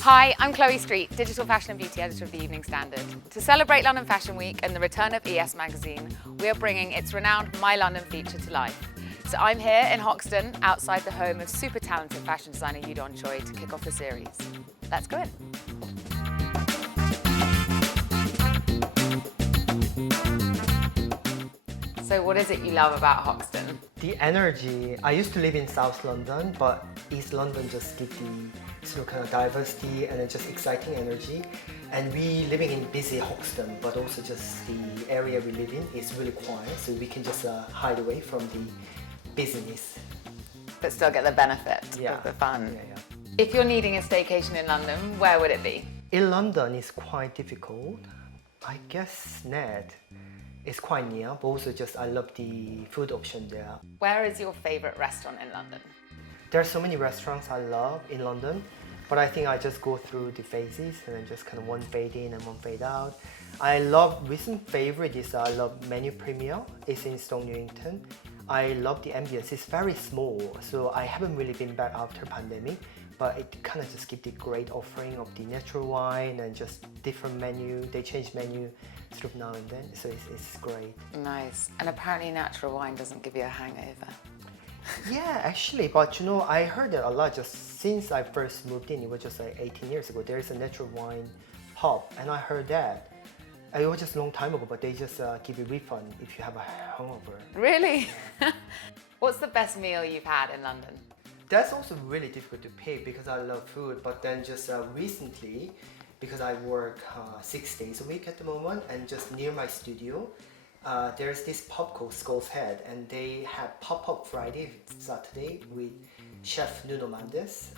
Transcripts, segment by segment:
Hi, I'm Chloe Street, Digital Fashion and Beauty Editor of the Evening Standard. To celebrate London Fashion Week and the return of ES magazine, we are bringing its renowned My London feature to life. So I'm here in Hoxton, outside the home of super talented fashion designer Eudon Choi, to kick off the series. Let's go in. So what is it you love about Hoxton? The energy. I used to live in South London, but East London just gives the sort of kind of diversity and just exciting energy. And we living in busy Hoxton, but also just the area we live in is really quiet, so we can just hide away from the busyness. But still get the benefit of the fun. If you're needing a staycation in London, where would it be? In London, it's quite difficult. I guess Ned is quite near, but also just I love the food option there. Where is your favourite restaurant in London? There are so many restaurants I love in London, but I think I just go through the phases and then just kind of one fade in and one fade out. I love, recent favorite is I love Menu Premier. It's in Stone Newington. I love the ambience. It's very small, so I haven't really been back after pandemic, but it kind of just gives the great offering of the natural wine and just different menu. They change menu sort of now and then, so it's great. Nice. And apparently natural wine doesn't give you a hangover. Yeah, actually, but you know, I heard that a lot just since I first moved in. It was just like 18 years ago. There is a natural wine pub, and I heard that. It was just a long time ago, but they just give you a refund if you have a hangover. Really? What's the best meal you've had in London? That's also really difficult to pick because I love food, but then just recently, because I work 6 days a week at the moment, and just near my studio, there's this pub called Skull's Head, and they have pop-up Friday, Saturday with Chef Nuno Mendes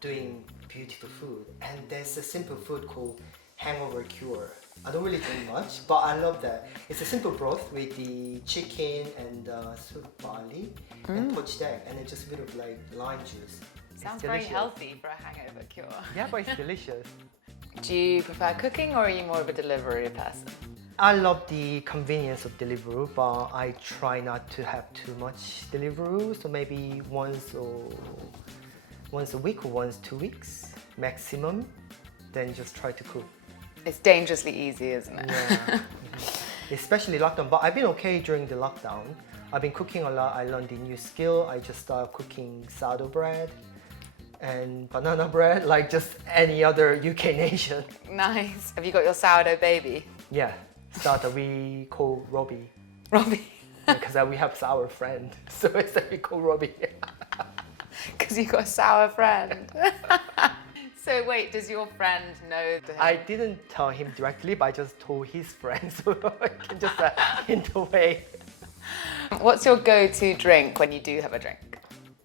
doing beautiful food. And there's a simple food called Hangover Cure. I don't really drink much, but I love that. It's a simple broth with the chicken and sweet barley and poached egg, and it's just a bit of like lime juice. Sounds very healthy for a hangover cure. Yeah, but it's delicious. Do you prefer cooking or are you more of a delivery person? I love the convenience of Deliveroo, but I try not to have too much Deliveroo, so maybe once a week or once 2 weeks maximum, then just try to cook. It's dangerously easy, isn't it? Yeah. Especially lockdown, but I've been okay during the lockdown. I've been cooking a lot. I learned a new skill. I just started cooking sourdough bread and banana bread, like just any other UK nation. Nice. Have you got your sourdough baby? Yeah, starter we call Robbie. Robbie? Because we have sour friend, so it's we call Robbie. Because you got a sour friend. So wait, does your friend know that? I didn't tell him directly, but I just told his friends, so I can just hint away. What's your go-to drink when you do have a drink?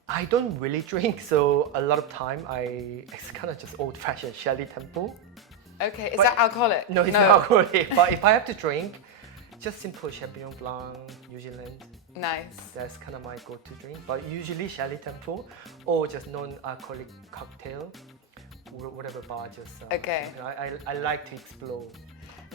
I don't really drink, so a lot of time it's kind of just old-fashioned Shirley Temple. Okay, is that alcoholic? No, it's not alcoholic, but if I have to drink, just simple Champignon Blanc, New Zealand. Nice. That's kind of my go-to drink, but usually Shirley Temple or just non-alcoholic cocktail. Whatever bar, just okay. I like to explore.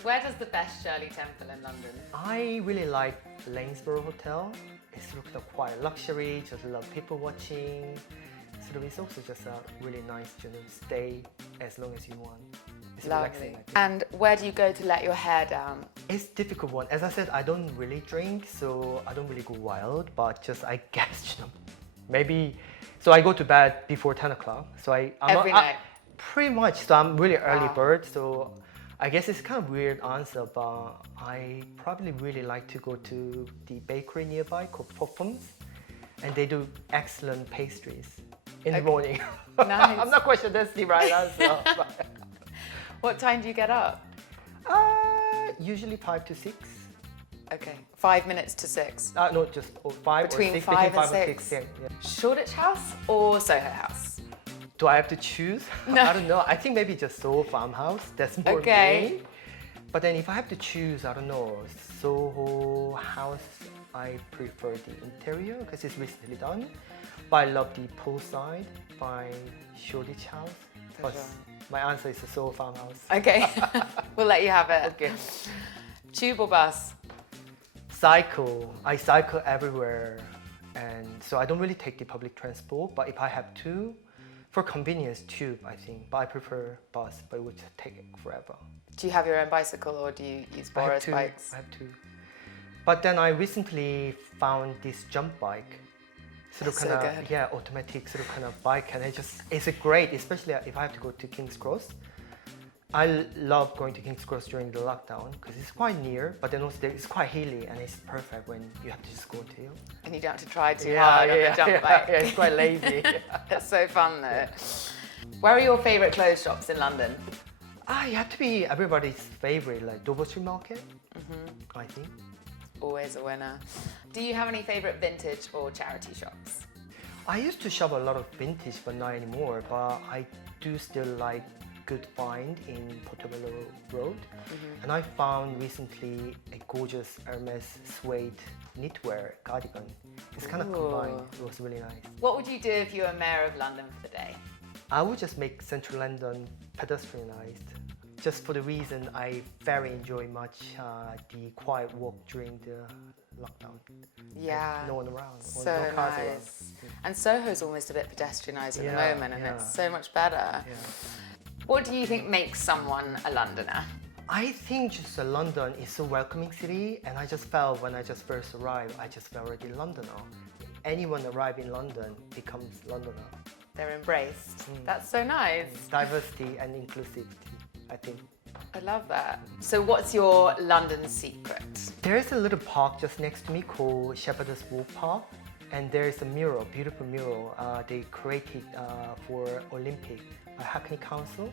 Where does the best Shirley Temple in London? I really like Lanesborough Hotel. It's sort of quite luxury, just love people watching. So it's also just a really nice to stay as long as you want. It's lovely. And where do you go to let your hair down? It's a difficult one. As I said, I don't really drink, so I don't really go wild, but just I guess, you know, maybe, so I go to bed before 10 o'clock. So Every night? Pretty much, so I'm really early bird, so I guess it's kind of weird answer, but I probably really like to go to the bakery nearby called Pophams, and they do excellent pastries in the morning. Nice. I'm not quite sure that's the right answer. What time do you get up? Usually 5 to 6. Okay, 5 minutes to 6. No, just 5 between or 6. 5 between and 5 6. and 6. Yeah. Shoreditch House or Soho House? Do I have to choose? No. I don't know. I think maybe just Soho Farmhouse. That's more me. But then if I have to choose, I don't know, Soho House, I prefer the interior because it's recently done. But I love the poolside by Shoreditch House. But my answer is the Soho Farmhouse. Okay, we'll let you have it. Okay. Tube or bus? cycle. I cycle everywhere, and so I don't really take the public transport. But if I have to, for convenience, tube I think. But I prefer bus, but it would take forever. Do you have your own bicycle or do you use borrowed bikes? I have two. But then I recently found this jump bike. Sort of That's kind so of good. yeah, automatic sort of kind of bike, and it's a great, especially if I have to go to King's Cross. I love going to King's Cross during the lockdown because it's quite near, but then also it's quite hilly and it's perfect when you have to just go to. And you don't have to try too hard on the jump bike. Yeah, it's quite lazy. It's so fun though. Where are your favourite clothes shops in London? You have to be everybody's favorite, like Dover Street Market, I think. Always a winner. Do you have any favourite vintage or charity shops? I used to shop a lot of vintage, but not anymore. But I do still like good find in Portobello Road. And I found recently a gorgeous Hermes suede knitwear cardigan. It's kind of combined. It was really nice. What would you do if you were Mayor of London for the day? I would just make Central London pedestrianised. Just for the reason I very enjoy much the quiet walk during the lockdown. Yeah. And no one around. So no cars nice. around. And Soho's almost a bit pedestrianised at the moment, and it's so much better. Yeah. What do you think makes someone a Londoner? I think just London is a welcoming city, and I just felt when I just first arrived, I just felt already Londoner. Anyone arrive in London becomes Londoner. They're embraced. That's so nice. Diversity and inclusivity, I think. I love that. So what's your London secret? There is a little park just next to me called Shepherd's Walk Park, and there is a mural, beautiful mural they created for Olympic by Hackney Council,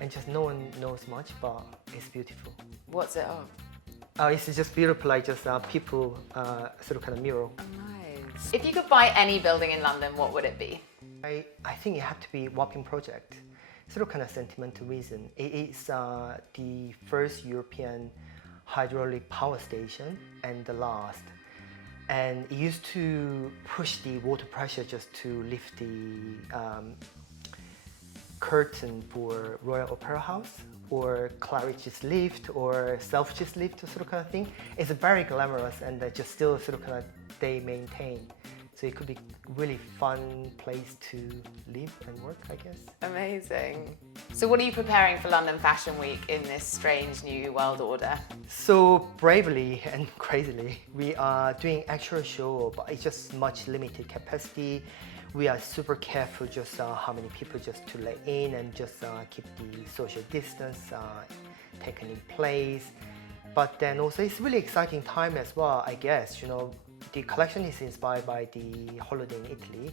and just no one knows much, but it's beautiful. What's it of? It's just beautiful, like just people sort of kind of mural. Oh, nice. If you could buy any building in London, what would it be? I think it had to be Wapping Project. Sort of kind of sentimental reason. It is the first European hydraulic power station and the last. And it used to push the water pressure just to lift the curtain for Royal Opera House or Claridge's lift or Selfridge's lift sort of kind of thing. It's very glamorous and just still sort of kind of they maintain. So it could be a really fun place to live and work, I guess. Amazing. So what are you preparing for London Fashion Week in this strange new world order? So bravely and crazily, we are doing actual show, but it's just much limited capacity. We are super careful just how many people just to let in and just keep the social distance taken in place. But then also it's really exciting time as well, I guess. You know, the collection is inspired by the holiday in Italy,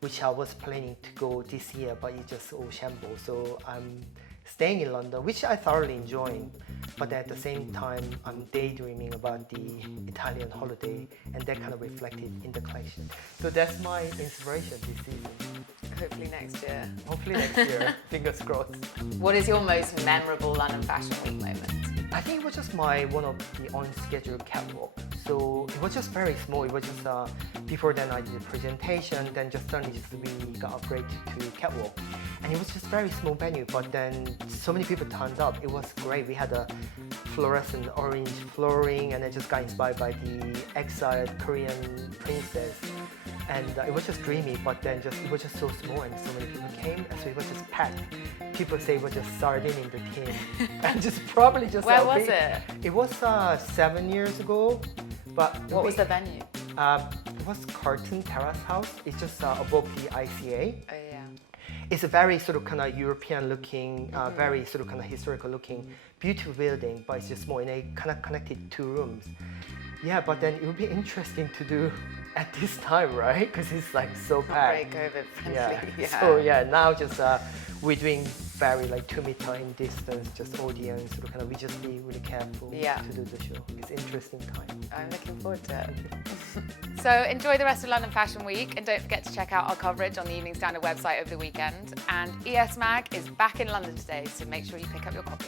which I was planning to go this year, but it just all shambles. So I'm staying in London, which I thoroughly enjoy. But at the same time, I'm daydreaming about the Italian holiday, and that kind of reflected in the collection. So that's my inspiration this season. Hopefully next year. Hopefully next year, fingers crossed. What is your most memorable London Fashion Week moment? I think it was just one of the on-schedule catwalk. So it was just very small. It was just before then I did a presentation, then just suddenly we got upgraded to catwalk. And it was just very small venue, but then so many people turned up. It was great. We had a fluorescent orange flooring, and I just got inspired by the exiled Korean princess. And it was just dreamy, but then it was just so small and so many people came, and so it was just packed. People say it was just sardine in the tin. And just probably just... Where was it? It was 7 years ago. But what was the venue? It was Carlton Terrace House. It's just above the ICA. Oh yeah. It's a very sort of kind of European looking, very sort of kind of historical looking, beautiful building, but it's just small, and they kind of connected 2 rooms. Yeah, but then it would be interesting to do at this time, right? Because it's like so packed. Very COVID friendly. Yeah. So yeah, now just we're doing very like 2 meter in distance, just audience, sort of kind of we just be really careful to do the show. It's interesting time. I'm looking forward to it. So enjoy the rest of London Fashion Week, and don't forget to check out our coverage on the Evening Standard website over the weekend. And ES Mag is back in London today, so make sure you pick up your copy.